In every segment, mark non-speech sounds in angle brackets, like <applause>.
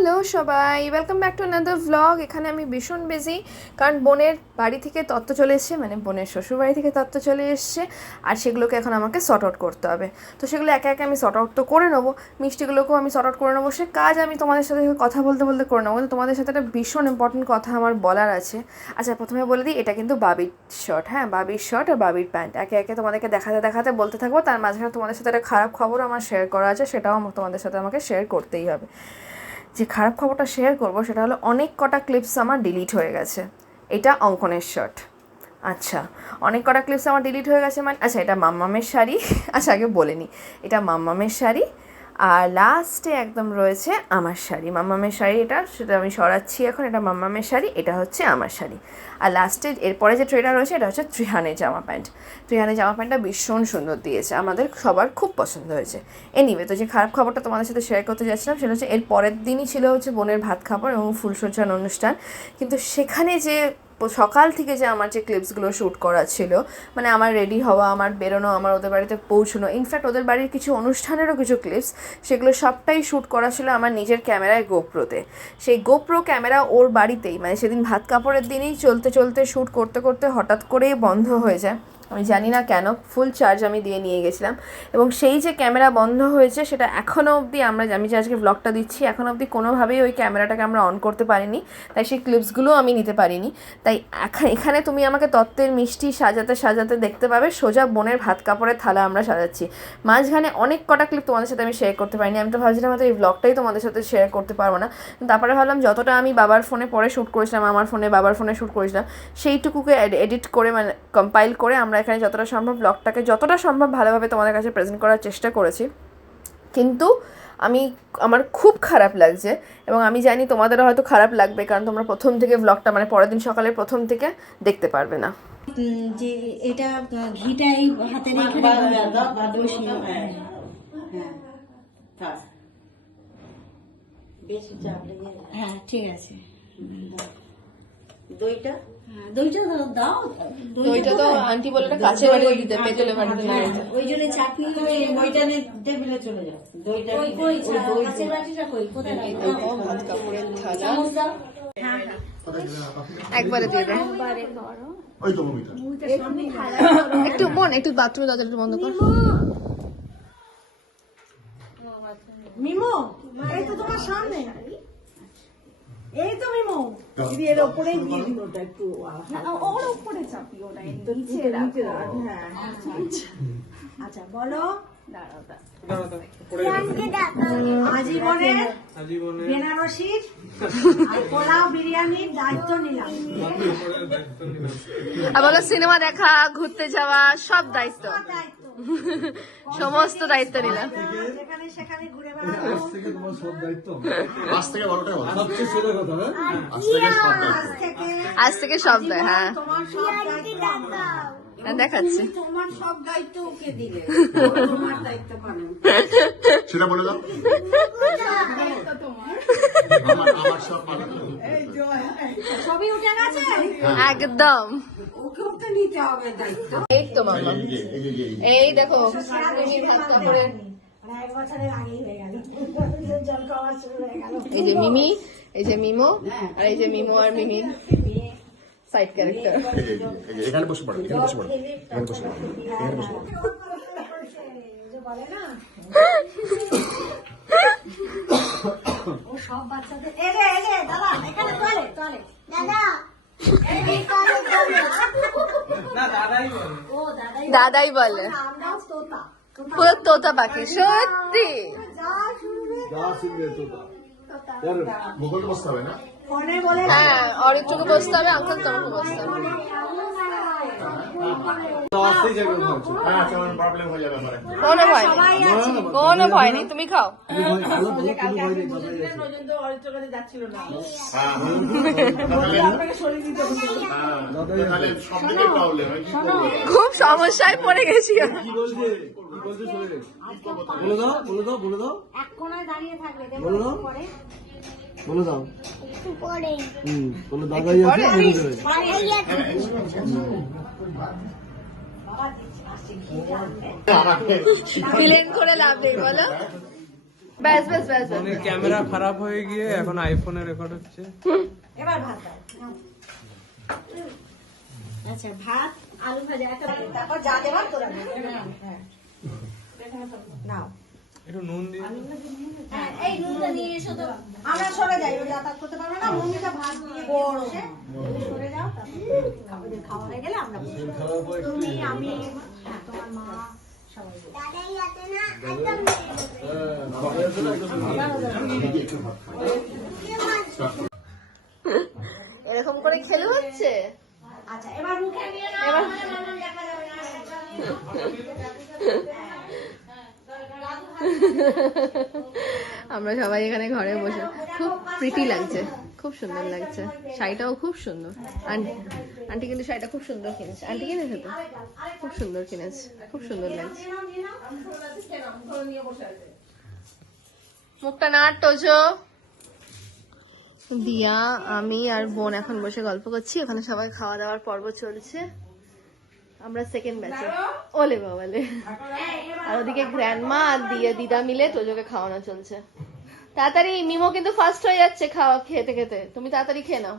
Hello সবাই welcome back to another vlog এখানে আমি ভীষণ বিজি কারণ বোনের বাড়ি থেকে তত্ত্ব চলে এসছে মানে বোনের শ্বশুর বাড়ি থেকে তত্ত্ব চলে এসছে, আর সেগুলোকে এখন আমাকে সর্ট আউট করতে হবে। তো সেগুলো একে একে আমি সর্ট আউট তো করে নেব, মিষ্টিগুলোকেও আমি সর্ট আউট করে নেব, সে কাজ আমি তোমাদের সাথে কথা বলতে বলতে করে নেব। কিন্তু তোমাদের সাথে একটা ভীষণ ইম্পর্টেন্ট কথা আমার বলার আছে। আচ্ছা প্রথমে বলে দিই, এটা কিন্তু বাবির শার্ট হ্যাঁ বাবির শার্ট আর বাবির প্যান্ট একে একে তোমাদেরকে দেখাতে দেখাতে বলতে থাকব, তার মাঝখানে তোমাদের সাথে একটা খারাপ খবর আমার শেয়ার করা আছে, সেটাও তোমাদের সাথে আমাকে শেয়ার করতেই হবে। যে খারাপ খবরটা শেয়ার করব সেটা হলো অনেক কটা ক্লিপস আমার ডিলিট হয়ে গেছে। এটা অঙ্কনের শার্ট আচ্ছা অনেক কটা ক্লিপস আমার ডিলিট হয়ে গেছে মানে আচ্ছা এটা মাম্মামের শাড়ি। <laughs> আচ্ছা আগে বলে নিই এটা মাম্মামের শাড়ি আর লাস্টে একদম রয়েছে আমার শাড়ি। মাম্মামের শাড়ি এটা, সেটা আমি সরাচ্ছি এখন, এটা মাম্মামের শাড়ি, এটা হচ্ছে আমার শাড়ি। আর লাস্টে এরপরে যে ট্রেটা রয়েছে, এটা হচ্ছে ত্রিহানের জামা প্যান্ট। ত্রিহানের জামা প্যান্টটা ভীষণ সুন্দর দিয়েছে, আমাদের সবার খুব পছন্দ হয়েছে। এনিওয়ে তো যে খারাপ খবরটা তোমাদের সাথে শেয়ার করতে যাচ্ছিলাম, সেটা হচ্ছে এর পরের দিনই ছিল হচ্ছে বোনের ভাত খাবার এবং ফুলসজ্জার অনুষ্ঠান। কিন্তু সেখানে যে সকাল থেকে যে আমার যে ক্লিপসগুলো শ্যুট করা ছিল মানে আমার রেডি হওয়া, আমার বেরোনো, আমার ওদের বাড়িতে পৌঁছানো ইনফ্যাক্ট ওদের বাড়ির কিছু অনুষ্ঠানেরও কিছু ক্লিপস সেগুলো সবটাই শ্যুট করা ছিল আমার নিজের ক্যামেরায় গোপ্রোতে সেই গোপ্রো ক্যামেরা ওর বাড়িতেই মানে সেদিন ভাত কাপড়ের দিনেই চলতে চলতে শ্যুট করতে করতে হঠাৎ করেই বন্ধ হয়ে যায়। আমি জানি না কেন ফুল চার্জ আমি দিয়ে নিয়ে গেছিলাম। এবং সেই যে ক্যামেরা বন্ধ হয়েছে, সেটা এখনও অবধি আমরা, আমি যে আজকে ব্লগটা দিচ্ছি এখনও অবধি কোনোভাবেই ওই ক্যামেরাটাকে আমরা অন করতে পারিনি। তাই সেই ক্লিপসগুলোও আমি নিতে পারিনি। তাই এখা- এখানে তুমি আমাকে তত্ত্বের মিষ্টি সাজাতে সাজাতে দেখতে পাবে, সোজা বোনের ভাত কাপড়ের থালা আমরা সাজাচ্ছি। মাঝখানে অনেক কটা ক্লিপ তোমাদের সাথে আমি শেয়ার করতে পারিনি। আমি তো ভাবছিলাম হয়তো এই ব্লগটাই তোমাদের সাথে শেয়ার করতে পারব না। তারপরে ভাবলাম যতটা আমি বাবার ফোনে পরে শ্যুট করেছিলাম, আমার ফোনে বাবার ফোনে শ্যুট করেছিলাম, সেইটুকুকে এডিট করে মানে কম্পাইল করে আমরা এখানে যতটা সম্ভব ব্লগটাকে যতটা সম্ভব ভালোভাবে তোমাদের কাছে প্রেজেন্ট করার চেষ্টা করেছি। কিন্তু আমি আমার খুব খারাপ লাগছে এবং আমি জানি তোমাদেরও হয়তো খারাপ লাগবে কারণ তোমরা প্রথম থেকে ব্লগটা মানে পরের দিন সকালে প্রথম থেকে দেখতে পারবে না। যে এটা হাতে রেখে হ্যাঁ ঠিক আছে। দইটা? দইটা দাও- দাও ওইটা তো আন্টি বলে কাছে বাড়িতে দিতে পেতলে বাড়িতে না ওই জন্য চাটনি ওই ওইটা টেবিলে চলে যাও। দইটা কই কই কাঁচের বাটিটা কই? কোথায় রাখব? ভাত কাপড়ের থালা। একবারে দিয়ে দেয় ওই তো মমিতা। একটু বোন একটু বাথরুমে দরজাটা একটু বন্ধ কর। মিমো এই তো তোমার সামনে। এই তো মিমো দিদি এর ওপরে দিয়ে দিও ওটা একটু ওর উপরে চাপি ওটা নিচে রাখো। হ্যাঁ। আচ্ছা, আচ্ছা। আচ্ছা বলো। বেনারসির পোলাও বিরিয়ানির দায়িত্ব নিলাম। আর বলো সিনেমা দেখা ঘুরতে যাওয়া সব দায়িত্ব। দায়িত্ব। সমস্ত দায়িত্ব নিলাম আজ থেকে হ্যাঁ? আজ থেকে সব দেয় হ্যাঁ। তোমার সব দায়িত্ব হ্যাঁ, দেখাচ্ছি। তোমার সব দায়িত্ব ওকে দিলে। <laughs> তোমার দায়িত্ব সেটা বলে দাও। <laughs> আমার আমার সব পালন ছবি উঠে গেছে? একদম। ওকেও তো নিতে হবে দায়িত্ব। এই তো মামা এই দেখো কাপড়ে মানে এক বছরের আগেই হয়ে গেল। জল খাওয়া শুরু হয়ে গেল। এই যে মিমি এই যে মিমো আর এই যে মিমো আর মিমির সাইড ক্যারেক্টার এই যে, এই যে, এই যে, এখানে বসে পড়ো এখানে বসে পড়ো এখানে বসে পড়ো এখানে বসে পড়ো। বলে না? <laughs> ও সব বাচ্চাদের এলে এলে দাদা এখানে দাদাই দাদাই বলে। তোতা পুরো তোতা পাখি সত্যি। যা শুনবে তোতা। না? হ্যাঁ অরিত্রকে বসতে হবে আঙ্কেল তোমাকে বসতে হবে। আসতেই যাবে ভাবছ হ্যাঁ কোনো ভয় নেই। কোনো ভয় নেই। তুমি খাও। হ্যাঁ হ্যাঁ। খুব সমস্যায় পড়ে গেছি বলে দাও বলে দাও বলে দাও। এক কোনায় দাঁড়িয়ে থাকবে বলে দাও। পরে। বলে দাও। হুম বলে দাদাই আছে বলে দেবে। আমাকে প্লেন করে লাভ নেই বলো। ব্যাস ব্যাস ব্যাস ব্যাস। ফোনের ক্যামেরা খারাপ হয়ে গিয়ে এখন আইফোনে রেকর্ড হচ্ছে। এবার ভাত আচ্ছা ভাত আলু ভাজা একটা তারপর যা দেবার তোরা হ্যাঁ। নাও। একটু নুন দিয়ে হ্যাঁ, এই নুনটা নিয়ে এসো তো। আমরা সরে যাই ওই যাতায়াত করতে পারবে না। মম্মিটা ভাত দিয়ে বসে সরে যাও তারপর খাওয়া হয়ে গেলে আমরা তুমি আমি হ্যাঁ, তোমার মা এরকম করে খেলে হচ্ছে? আচ্ছা এবার মুখে নিয়ে নাও এবার দেখা যাবে না। আমরা সবাই এখানে ঘরে বসে খুব প্রীতি লাগছে, খুব সুন্দর লাগছে। শাড়িটাও খুব সুন্দর। আন্টি আন্টি কিন্তু শাড়িটা খুব সুন্দর কিনেছে। আন্টি কিনেছে তো? খুব সুন্দর কিনেছে, খুব সুন্দর লাগছে। মুখটা না টোজো দিয়া, আমি আর বোন এখন বসে গল্প করছি। ওখানে সবাই খাওয়া দাওয়ার পর্ব চলছে। আমরা সেকেন্ড ব্যাচে ওলে বাবালে আর ওদিকে গ্র্যান্ডমা আর দিয়ে দিদা মিলে তোজোকে খাওয়ানো চলছে। তাড়াতাড়ি মিমো কিন্তু ফার্স্ট হয়ে যাচ্ছে খাওয়া খেতে খেতে। তুমি তাড়াতাড়ি খেয়ে নাও।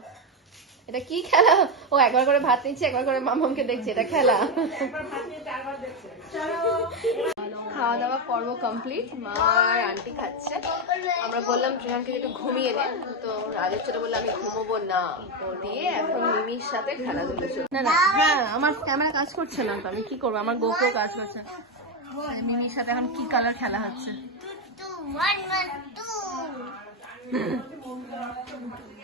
এটা কি খেলা? ও একবার করে ভাত নিচ্ছে একবার করে মামামকে দেখছে এটা খেলা। খাওয়া দাওয়া পর্ব কমপ্লিট মা আর আন্টি খাচ্ছে। আমরা বললাম ট্রেনকে একটু ঘুমিয়ে নে। তো রাজের ছোট বললে আমি ঘুমোবো না। তো দিয়ে এখন মিমির সাথে খেলাধুলো চলছে না না হ্যাঁ আমার ক্যামেরা কাজ করছে না। তো আমি কি করব? আমার গোপ্রো কাজ করছে। মিমির সাথে এখন কি কালার খেলা হচ্ছে? <laughs>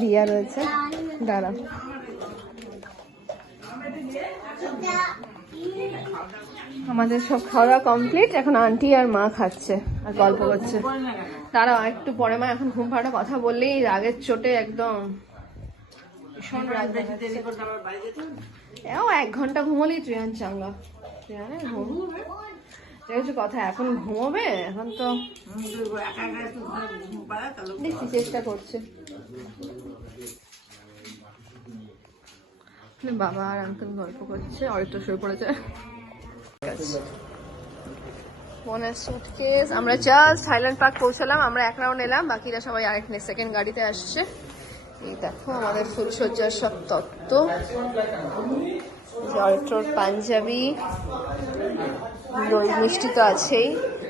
দিয়া রয়েছে। দাঁড়া আমাদের সব খাওয়া কমপ্লিট। এখন আন্টি আর মা খাচ্ছে আর গল্প করছে। দাঁড়াও, একটু পরে মা এখন ঘুম পাড়া কথা বললেই রাগের চোটে একদম। এক ঘণ্টা ঘুমোলেই ট্রেন চাঙ্গা। ট্রেনে ঘুম। হচ্ছে কথা, এখন ঘুমোবে? এখন তো দেখছি, চেষ্টা করছে। বাবা আর আঙ্কেল গল্প করছে, অরিত্র শুয়ে পড়েছে। বোনের সুটকেস আমরা জাস্ট হাইল্যান্ড পার্ক পৌঁছালাম, আমরা এক রাউন্ড এলাম, বাকিরা সবাই আরেক সেকেন্ড গাড়িতে আসছে। এই দেখো, আমাদের ফুলসজ্জার সব তত্ত্ব। অরিত্রর পাঞ্জাবি। দই মিষ্টি তো আছেই।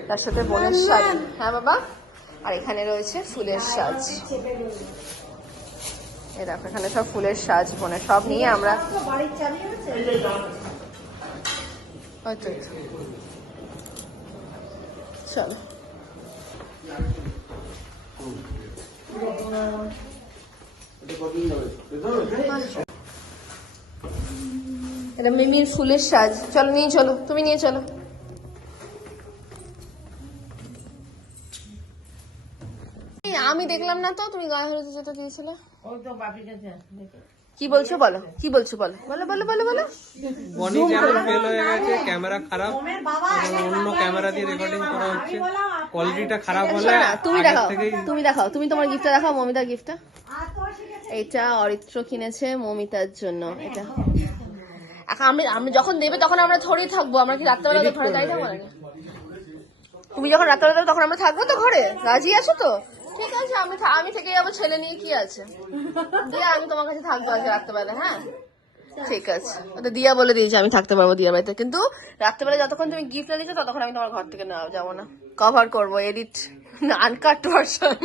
তার সাথে বোনের সাজ হ্যাঁ বাবা? আর এখানে রয়েছে ফুলের সাজ। এই দেখো, এখানে সব ফুলের সাজ, বোনের। সব নিয়ে আমরা। চলো। এটা মিমির ফুলের সাজ। চলো, নিয়ে চলো। তুমি নিয়ে চলো। আমি দেখলাম না তো? তুমি গায়ে হলুদ যেটা দিয়েছিলে? কি বলছো বলো? কি বলছো বলো? বলো বলো বলো বলো। বনি যেমন ফেল হয়ে গেছে ক্যামেরা খারাপ। অন্য ক্যামেরা দিয়ে রেকর্ডিং করা হচ্ছে। কোয়ালিটিটা খারাপ হলে তুমি দেখাও তুমি দেখাও তুমি তোমার গিফটটা দেখাও মমিতার গিফটটা এটা অরিত্র কিনেছে মমিতার জন্য এটা। এখন আমি আমি যখন দেবে তখন আমরা ধরেই থাকব আমরা কি রাত্রেবেলা ঘরে দাঁড়িয়ে থাকব তুমি যখন রাত্রেবেলা তখন আমরা থাকব তো ঘরে? রাজি আছো তো? ঠিক আছে আমি আমি থেকে যাব ছেলে নিয়ে কি আছে? <laughs> দিয়ে আমি তোমার কাছে থাকব আজকে রাত্রেবেলা হ্যাঁ? ঠিক আছে। ওটা দিয়া বলে দিয়েছে আমি থাকতে পারব দিয়ার বাড়িতে। কিন্তু রাত্রেবেলা যতক্ষণ তুমি গিফট না দিচ্ছ ততক্ষণ আমি তোমার ঘর থেকে না যাব না। কভার করব এডিট আনকাট ভার্সন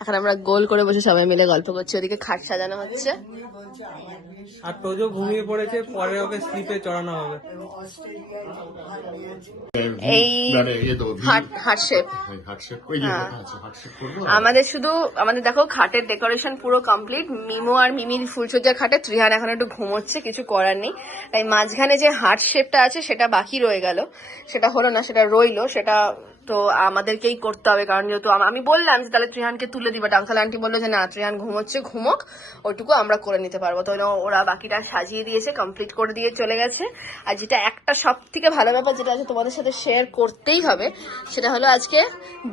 এখন আমরা গোল করে বসে সবাই মিলে গল্প করছি ওদিকে খাট সাজানো হচ্ছে। আর তোজো ঘুমিয়ে পড়েছে পরে ওকে স্লিপে চড়ানো হবে। এই মানে দেবো হার্ট হার্ট শেপ হার্টশেপ ওই যে আছে হার্টশেপ করব আমাদের শুধু আমাদের দেখো খাটের ডেকোরেশন পুরো কমপ্লিট মিমো আর মিমির ফুলসজ্জার খাটে ত্রিহান এখন একটু ঘুমোচ্ছে কিছু করার নেই। তাই মাঝখানে যে হার্ট শেপটা আছে সেটা বাকি রয়ে গেল। সেটা হলো না সেটা রইল সেটা তো আমাদেরকেই করতে হবে, কারণ যেহেতু আমি বললাম যে তাহলে ত্রিহানকে তুলে দিবে। ডাক্তার আন্টি বলল যে, না, ত্রিহান ঘুমোচ্ছে, ঘুমোক ওইটুকু আমরা করে নিতে পারব। তো ওরা বাকিটা সাজিয়ে দিয়েছে কমপ্লিট করে দিয়ে চলে গেছে। আর যেটা একটা সব থেকে ভালো ব্যাপার যেটা আছে তোমাদের সাথে শেয়ার করতেই হবে, সেটা হলো আজকে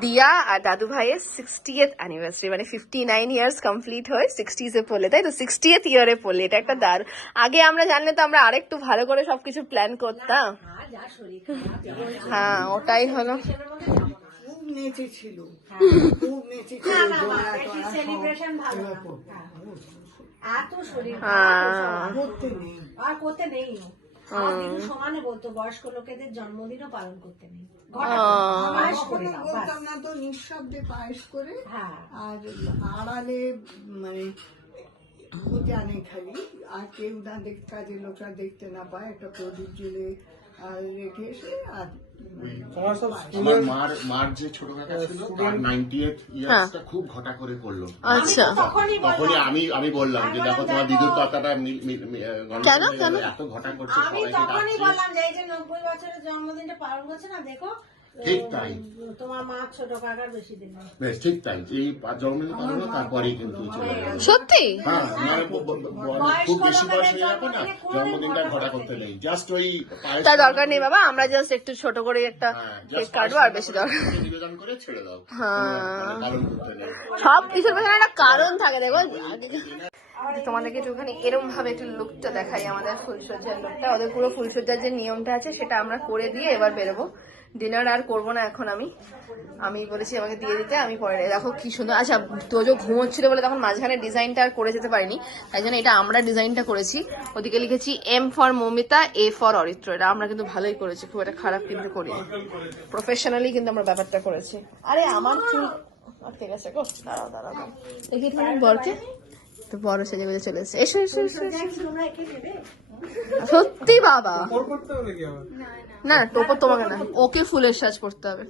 দিয়া আর দাদু ভাইয়ের সিক্সটি সিক্সটিয়েথ অ্যানিভার্সারি মানে ফিফটি নাইন ইয়ার্স কমপ্লিট হয়ে সিক্সটিজে পড়লে, তাই তো? সিক্সটিয়েথ ইয়ারে পড়লে, এটা একটা দার আগে আমরা জানলে তো আমরা আরেকটু ভালো করে সবকিছু প্ল্যান করতাম। হ্যাঁ ওটাই হলো খুব নেচে ছিল খুব নেচে ছিল সেলিব্রেশন ভালো না। এত শরীর করতে নেই আর করতে নেই ও। আমার দিদু সমানে বলতো বয়স্ক লোকেদের জন্মদিনও পালন করতে নেই আহ, পায়েস করে কখনো দাও, বলতাম না তো নিঃশব্দে পায়েস করে আর আড়ালে মানে জানে খালি আর কেউ না দেখতে কাজে লোকরা দেখতে না পায় একটা প্রদীপ জেলে আর রেখে এসে আর তোমার সব আমার মার মার যে ছোট কাকা ছিল তার ইয়ার্সটা খুব ঘটা করে করল আচ্ছা তখনই আমি আমি বললাম যে দেখো তোমার দিদুর কথাটা মিল- মিল- মি- কেন? কেন? এত ঘটা করছে আমি তখনই বললাম যে এই যে নব্বই বছরের জন্মদিনটা পালন করছে না দেখো ঠিক তাই। তোমার মা ছোট কাকার বেশি দিন বেশ ঠিক তাই। এই পা- জন্মদিন পালন কিন্তু চলে গেল। সত্যি? হ্যাঁ খুব বেশি বয়স হয়ে যাবে না? জন্মদিনটা ঘটা করতে নেই। জাস্ট ওই তার দরকার নেই বাবা। আমরা জাস্ট একটু ছোট করে একটা হ্যাঁ, কেক just কাটবো আর বেশি দরকার নিবেদন করে ছেড়ে দাও। হ্যাঁ। মানে পালন করতে নেই। সব কিছুর পেছনে একটা কারণ থাকে দেখো। তোমাদেরকে একটুখানি এরম ভাবে একটু লুকটা দেখাই আমাদের ফুলসজ্জার লুকটা ওদের পুরো ফুলসজ্জার যে নিয়মটা আছে সেটা আমরা করে দিয়ে এবার বেরোবো। ডিনার আর করব না এখন আমি। আমি বলেছি আমাকে দিয়ে দিতে, আমি পরে। দেখো কি সুন্দর আচ্ছা তোজো ঘুমোচ্ছিল বলে তখন মাঝখানে ডিজাইনটা আর করে যেতে পারিনি। তাই জন্য এটা আমরা ডিজাইনটা করেছি। ওদিকে লিখেছি M for Mamita A for Aritra. এটা আমরা কিন্তু ভালোই করেছি, খুব একটা খারাপ কিন্তু করিনি। প্রফেশনালি কিন্তু আমরা ব্যাপারটা করেছি। আরে, আমার চুল ঠিক আছে গো। দাঁড়াও দাঁড়াও। দেখি বরকে। তো বড় সেজে গুজে চলে এসেছে এসো এসো। সত্যি বাবা। না টোপর তোমাকে না। ওকে ফুলের সাজ করতে হবে।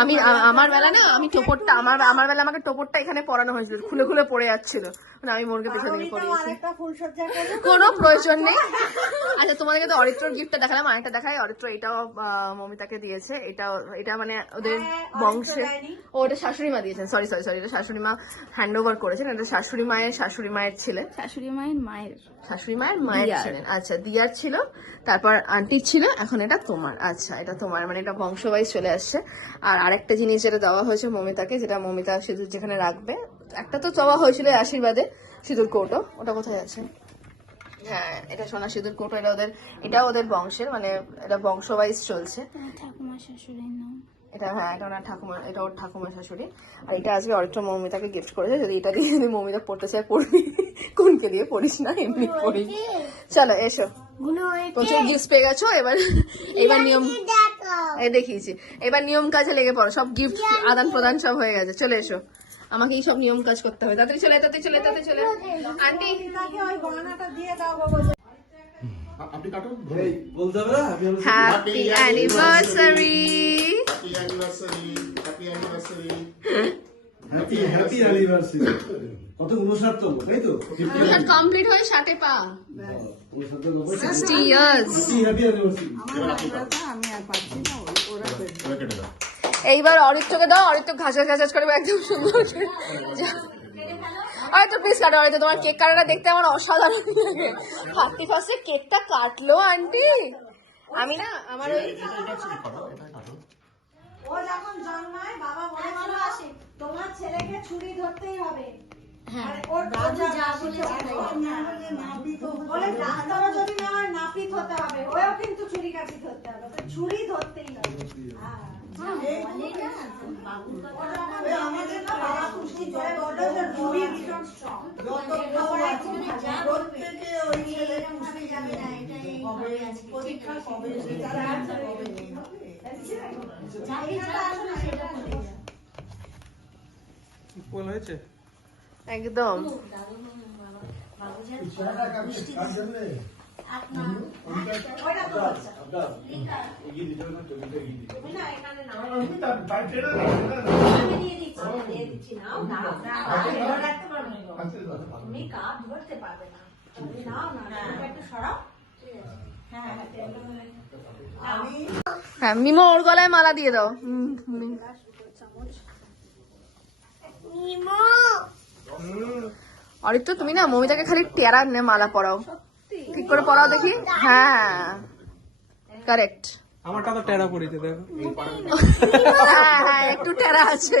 আমি আমার বেলা না আমি টোপরটা আমার আমার বেলা আমাকে টোপরটা এখানে পরানো হয়েছিল খুলে খুলে পড়ে যাচ্ছিল। মানে আমি মোরকে পেছনে দিকে আরেকটা কোনো প্রয়োজন নেই। আচ্ছা তোমাদেরকে তো অরিত্রর গিফটটা দেখালাম আরেকটা দেখাই। অরিত্র এটাও মমিতাকে দিয়েছে। এটা এটা মানে ওদের হ্যাঁ, বংশে ও ওটা শাশুড়ি মা দিয়েছেন। সরি সরি সরি এটা শাশুড়ি মা হ্যান্ড ওভার করেছেন। এটা শাশুড়ি মায়ের শাশুড়ি মায়ের ছিলেন শাশুড়ি মায়ের মায়ের। শাশুড়ি মায়ের মায়ের ছিলেন আচ্ছা দিয়ার ছিল তারপর আন্টির ছিল এখন এটা তোমার। আচ্ছা এটা তোমার মানে এটা বংশবাইজ চলে আসছে। আর আরেকটা জিনিস যেটা দেওয়া হয়েছে মমিতাকে যেটা মমিতা সিঁদুর যেখানে রাখবে একটা তো চাওয়া হয়েছিল আশীর্বাদে সিঁদুর কৌটো। ওটা কোথায় আছে? হ্যাঁ এটা সোনা সিঁদুর কৌটো এটা ওদের এটা ওদের বংশের মানে এটা বংশবাইজ চলছে। ঠাকুমা শাশুড়ির নাম। এটা হ্যাঁ এটা ওনার ঠাকুমা এটা ওর ঠাকুমা শাশুড়ি। আর এটা আজকে অরিত্র মৌমিতাকে গিফট করেছে যদি এটা দিয়ে যদি মৌমিতা পড়তে চায় পড়বি। কোনকে দিয়ে পড়িস না এমনি পড়িস। চলো এসো। প্রচুর গিফট পেয়ে গেছো এবার এবার নিয়ম এই দেখিয়েছি। এবার নিয়ম কাজে লেগে পড়ো সব গিফট আদান প্রদান সব হয়ে গেছে। চলে এসো। আমাকে এই সব নিয়ম কাজ করতে হবে। তাড়াতাড়ি চলে তাড়াতাড়ি চলে তাড়াতাড়ি চলে। আন্টি। তাকে ওই গয়নাটা দিয়ে দাও আপনি কাটুন বলতে হবে happy anniversary happy anniversary happy anniversary happy happy anniversary কত তাই তো? কমপ্লিট হয়ে ষাটে পা। উনসত্তর সিক্সটি ইয়ার্স হ্যাপি অ্যানিভার্সারি আমি আর পাচ্ছি না ওরা ওরা কেটে দাও। এইবার অরিত্রকে দাও অরিত্র ঘাসাস ঘাসাস করে একদম সুন্দর প্লিজ কাটো তোমার কেক কাটাটা দেখতে আমার অসাধারণ লাগে। ফার্স্টে কেকটা কাটলো আন্টি আমি না আমার ওই এটা এটা ছিল কাটো এটা কাটো ও যখন জন্মায় বাবা মনে বলেছিল তোমার ছেলেকে ছুরি ধরতেই হবে। হ্যাঁ আর ওর দাদু যা বলেছে বলে ডাক্তারও যদি না হয় নাপিত হতে হবে। ওও কিন্তু ছুরি কাঠি ধরতে হবে তো ছুরি ধরতেই হবে। হ্যাঁ। ও যখন আমাদের বাবা খুশি করে বলল ছুরি ভীষণ strong। প্রত্যেকে ওই ছেলে খুশি হবে। পরীক্ষা কবে রেজাল্ট কবে হয়েছে একদম পারবে না না। না, একটু সরাও। হ্যাঁ, হ্যাঁ, মনে হয়- মিমো ওর গলায় মালা দিয়ে দাও। হুম, হুম। তুমি না মমিতাকে খালি টেরা নে মালা পরাও। ঠিক করে পরাও দেখি। হ্যাঁ। কারেক্ট আমারটা তো টেরা পড়েছে দেখো। হ্যাঁ হ্যাঁ একটু টেরা আছে।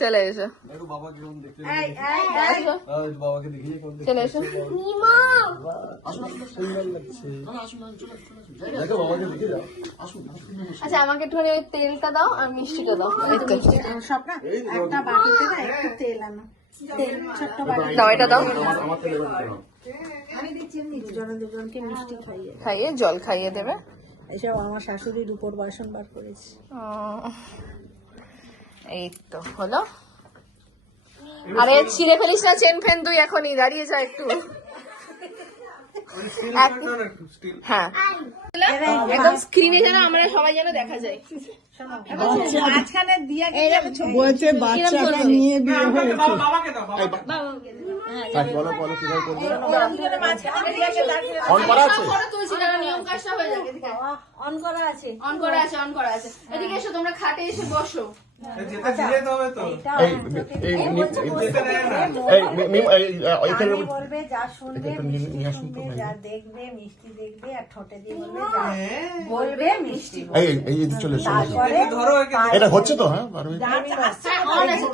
চলে এসো। দেখো বাবা কেমন দেখতে আসো, বাবাকে দেখিয়ে কেমন দেখতে চলে এসো। সুন্দর লাগছে। দেখো বাবাকে দেখে যাও আচ্ছা আমাকে একটুখানি ওই তেলটা দাও আর মিষ্টিটা দাও। একটা বাটিতে না একটু তেল আনো। ছোট্ট দাও এটা দাও। খাইয়ে। খাইয়ে জল খাইয়ে দেবে। এসব আমার শাশুড়ির উপর বাসন বার করেছি। এই তো হলো আরে ছিঁড়ে ফেলিস না চেন ফেন তুই এখনই দাঁড়িয়ে যা একটু। হ্যাঁ। একদম স্ক্রিনে যেন আমরা সবাই যেন দেখা যায়। মাঝখানে দিয়ে বলছে বাচ্চাটা নিয়ে বিয়ে হয়েছে। বাবাকে দাও হ্যাঁ, বলো বলো কীভাবে করবে? মাঝখানে দিয়ে দাঁড়িয়ে অন করা আছে? ফটো তুলছি না নিয়ম কাজটা হয়ে যাবে এদিকে। অন করা আছে। অন করা আছে অন করা আছে। এদিকে এসো তোমরা খাটে এসে বসো। যেতে দিয়ে হবে তো। এই এই যেতে দেয় না। এই মিম এই এখানে আমি বলবে যা শুনবে মিষ্টি শুনবে যা দেখবে মিষ্টি দেখবে আর ঠোঁটে দিয়ে বলবে বলবে মিষ্টি এই এই এদিকে চলে এসো চলে এসো। তারপরে ধরো এটা হচ্ছে তো হ্যাঁ? বারো মিনিট। হ্যাঁ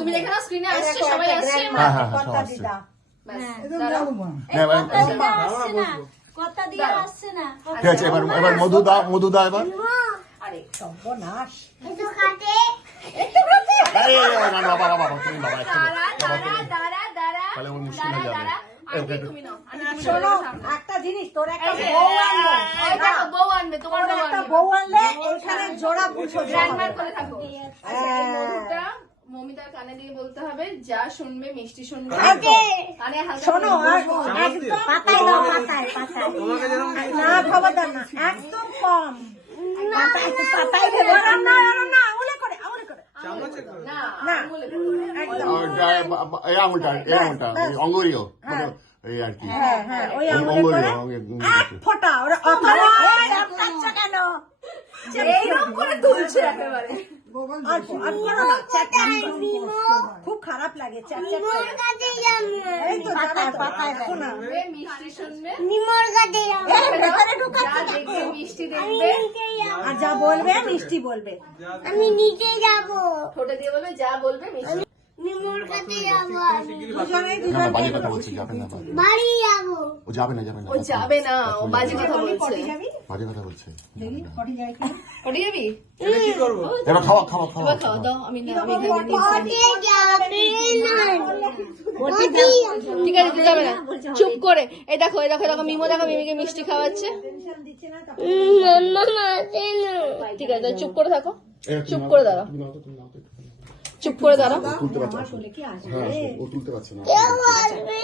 তুমি দেখে নাও স্ক্রিনে আসছে সবাই আসছে। হ্যাঁ হ্যাঁ হ্যাঁ কথা দিদা। হ্যাঁ না কথা দিয়ে আসছে না ঠিক আছে এবার এবার মধু দাও মধু দাও এবার। আরে সর্বনাশ। আরে না না বাবা বাবা তুমি বাবা একটু দাঁড়া দাঁড়া দাঁড়া দাঁড়া তাহলে আমার মুশকিল হয়ে যাবে। দাঁড়া এই, আন্টি ওকে, তুমি নাও আন্টি তুমি শোনো একটা জিনিস তোর একটা বউ আনব। বউ আনবে তোমার একটা বউ আনলে এখানে জোড়া বুঝো গ্র্যান্ডমার করে থাকো আচ্ছা এই হ্যাঁ। মমিতার কানে দিয়ে বলতে হবে যা শুনবে মিষ্টি শুনবে। কানে হালকা শোনো করে আর বলব। একদম পাতায় দাও পাতায় পাতায়। না খবরদার না একদম কম। বা- এই মানে আর কি হ্যাঁ হ্যাঁ ফোঁটা ওরা এইরকম করে তুলছে একেবারে আর। খুব খারাপ লাগে ঢুকা যা বলবে মিষ্টি বলবে। আমি নিজে যাব। ছোট দিয়ে বলবে যা বলবে মিষ্টি দুজনেই না না বাজে কথা বলছি যাবে না যাবে। না ও যাবে না ও বাজে কথা বলছে। বাজে কথা বলছে। পটি যায় কি ওটি যাবি? এটা কি করব? এবার খাওয়া খাওয়া খাওয়া খাওয়া দাও আমি না আমি ঠিক আছে তুই যাবে না। চুপ করে। এই দেখো এই দেখো দেখো মিমো দেখো মিমিকে মিষ্টি খাওয়াচ্ছে। ঠিক আছে চুপ করে থাকো। চুপ করে তো, দাঁড়াও তুমি নাও তো, তুমি নাও তো একটু। চুপ করে দাঁড়াও। তুলতে পারছে না। হ্যাঁ ও তুলতে পারছে না।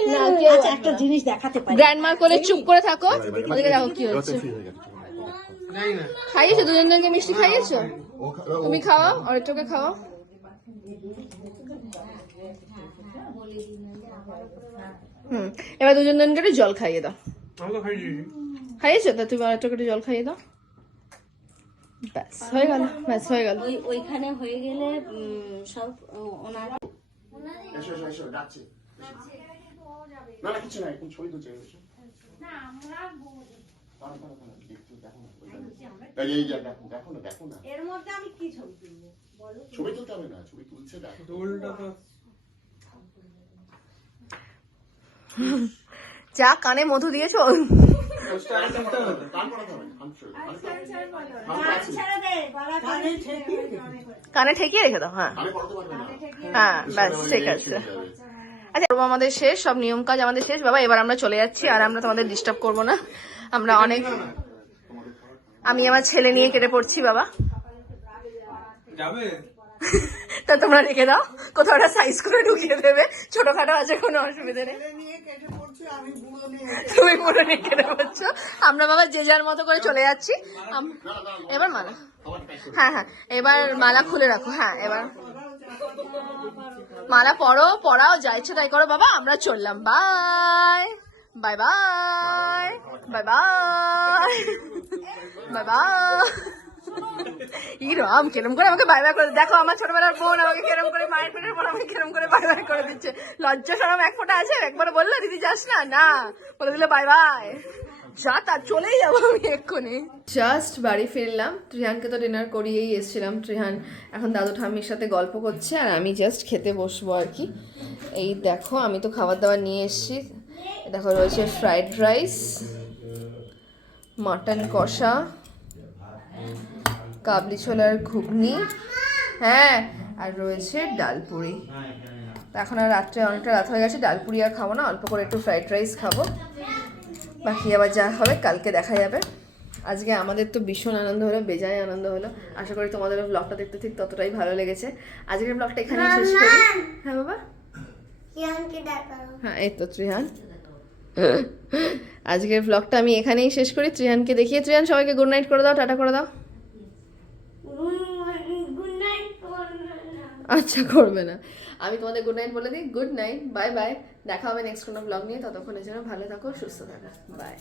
না। আচ্ছা একটা জিনিস দেখাতে পারি। গ্র্যান্ডমার করে চুপ করে থাকো। ওদিকে দেখো কি এবার হচ্ছে। খাইয়েছো? দুজন জনকে মিষ্টি খাইয়েছো? তুমি খাওয়াও অরিত্রকে খাওয়াও। হুম এবার দুজন জনকে একটু জল খাইয়ে দাও। খাইয়েছো। তা তুমি অরিত্রকে একটু জল খাইয়ে দাও। ব্যাস হয়ে গেল ব্যাস হয়ে গেল। ওই ওইখানে হয়ে গেলে সব ওনার এসো এসো এসো ডাকছে। না না কিছু না এখন ছবি তুলছে এসো। না, ছবি তুলতে হবে না ছবি তুলছে যা কানে মধু দিয়েছ? কান ঠেকিয়ে রেখে দাও হ্যাঁ। হ্যাঁ ব্যাস ঠিক আছে। আচ্ছা আমাদের শেষ সব নিয়ম কাজ আমাদের শেষ। বাবা এবার আমরা চলে যাচ্ছি আর আমরা তোমাদের ডিস্টার্ব করব না। আমরা অনেক আমি আমার ছেলে নিয়ে কেটে পড়ছি বাবা। যাবে? তা তোমরা রেখে দাও। কোথাও একটা সাইজ করে ঢুকিয়ে দেবে। ছোটখাটো আছে কোনো অসুবিধা নেই। তুমি পুরো নিয়ে কেটে পড়ছো। আমরা বাবা যে যার মতো করে চলে যাচ্ছি। এবার মালা। হ্যাঁ হ্যাঁ এবার মালা খুলে রাখো। হ্যাঁ এবার। মালা পরো পড়াও যা ইচ্ছে তাই করো বাবা আমরা চললাম। Bye. Bye bye. Bye bye. বাবা ই রাম কেরম করে আমাকে বাই করে দেখো, আমার ছোটবেলার বোন আমাকে কেরম করে মায়ের পেটের পর আমাকে কেরম করে বাই করে দিচ্ছে। লজ্জা সরম এক ফোঁটা আছে একবার বলল, দিদি যাস না? না। বলে দিলে বাই বাই যা তার চলেই যাব আমি এক্ষুনি। জাস্ট বাড়ি ফিরলাম। ত্রিহানকে তো ডিনার করিয়েই এসেছিলাম। ত্রিহান এখন দাদু ঠাম্মির সাথে গল্প করছে, আর আমি জাস্ট খেতে বসবো আর কি। এই দেখো, আমি তো খাবার দাবার নিয়ে এসেছি। দেখো, রয়েছে ফ্রাইড রাইস মাটন কষা কাবলি ছোলার ঘুগনি হ্যাঁ আর রয়েছে ডালপুরি তো এখন আর রাত্রে অনেকটা রাত হয়ে গেছে ডালপুরি আর খাব না অল্প করে একটু ফ্রাইড রাইস খাব। বাকি আবার যা হবে কালকে দেখা যাবে। আজকে আমাদের তো ভীষণ আনন্দ হলো বেজায় আনন্দ হলো। আশা করি তোমাদের ব্লগটা দেখতে ঠিক ততটাই ভালো লেগেছে। আজকের ব্লগটা এখানেই শেষ করি। হ্যাঁ বাবা? হ্যাঁ এই তো ত্রিহান। আজকের ব্লগটা আমি এখানেই শেষ করি। ত্রিহানকে দেখিয়ে ত্রিহান সবাইকে গুড নাইট করে দাও টাটা করে দাও। আচ্ছা করবে না। আমি তোমাদের গুড নাইট বলে দিই। গুড নাইট বাই বাই দেখা হবে নেক্সট কোনো ব্লগ নিয়ে। ততক্ষণের জন্য ভালো থাকো, সুস্থ থাকো। বাই